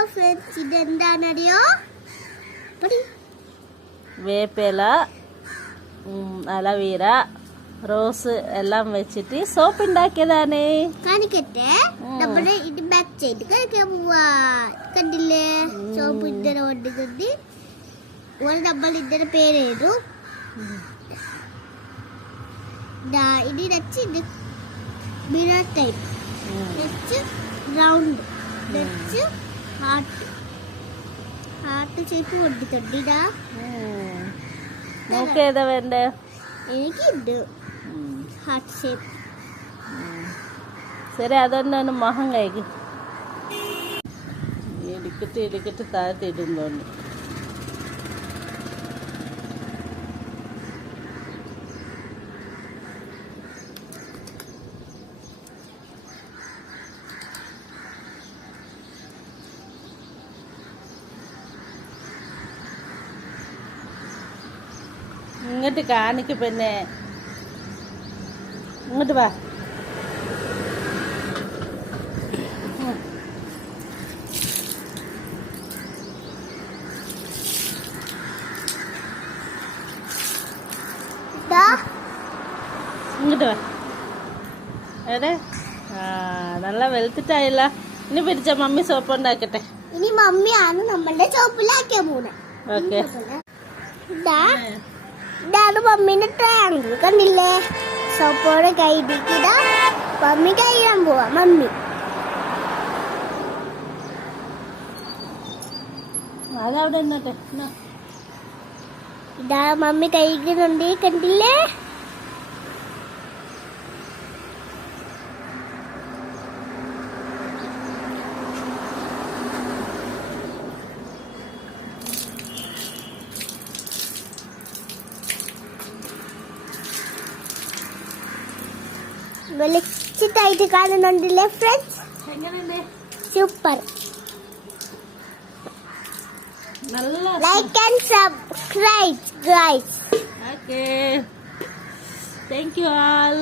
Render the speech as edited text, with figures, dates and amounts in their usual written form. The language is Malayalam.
Hello friends, ഇതെന്താണെന്നറിയോ? വേപ്പില, അലവീര, റോസ് എല്ലാം വെച്ചിട്ട് സോപ്പ് ഉണ്ടാക്കിയതാണ്. കാണിക്കട്ടെ. നമ്മുടെ ഇത് ബാക്ക് സൈഡ് കഴിക്കാൻ പോവാ. കണ്ടില്ലേ? സോപ്പ് ഇങ്ങനെ കൊണ്ടുകൊണ്ട് നമ്മൾ ഇതിന്റെ പേരെഴുതും. ഇനി വെച്ച് ഇത് മിറർ ടൈപ്പ്, വെച്ച് റൗണ്ട്, വെച്ച് ഹാർട്ട് ഷേപ്പ് കൊണ്ടിട്ടുണ്ട്. ഇതാ ഏതാ വേണ്ടേ? എനിക്കുണ്ട് ഹാർട്ട് ഷേപ്പ്. ശരി, അതൊന്നും മഹം കഴിക്കും. ഇടിക്കിട്ട് താഴ്ത്തിയിടും തോന്നി. ഇങ്ങോട്ട് കാണിക്ക് പിന്നെ, ഇങ്ങോട്ട് വാ. ഇങ്ങോട്ട് വാ. അതെ, നല്ല വെളുത്തിട്ടായില്ല. ഇനി പിടിച്ച മമ്മി സോപ്പ് ഉണ്ടാക്കട്ടെ. ഇനി മമ്മിയാണ് നമ്മളുടെ സോപ്പിലാക്കിയ പോകുന്നത്. ഓക്കെ, ഇതാണ് മമ്മീന്റെ ട്രയാങ്കിൾ. കണ്ടില്ലേ? സോപ്പോടെ കൈടിക്കുക. മമ്മി കഴിയാൻ പോവാ. മമ്മി അതവിടെ നിന്നട്ടെ. ഇതാ മമ്മി കഴിക്കുന്നുണ്ട്. കണ്ടില്ലേ? വെളിച്ചിട്ടായിട്ട് കാണുന്നുണ്ടല്ലേ friends? Super. Like and subscribe guys. Okay, thank you all.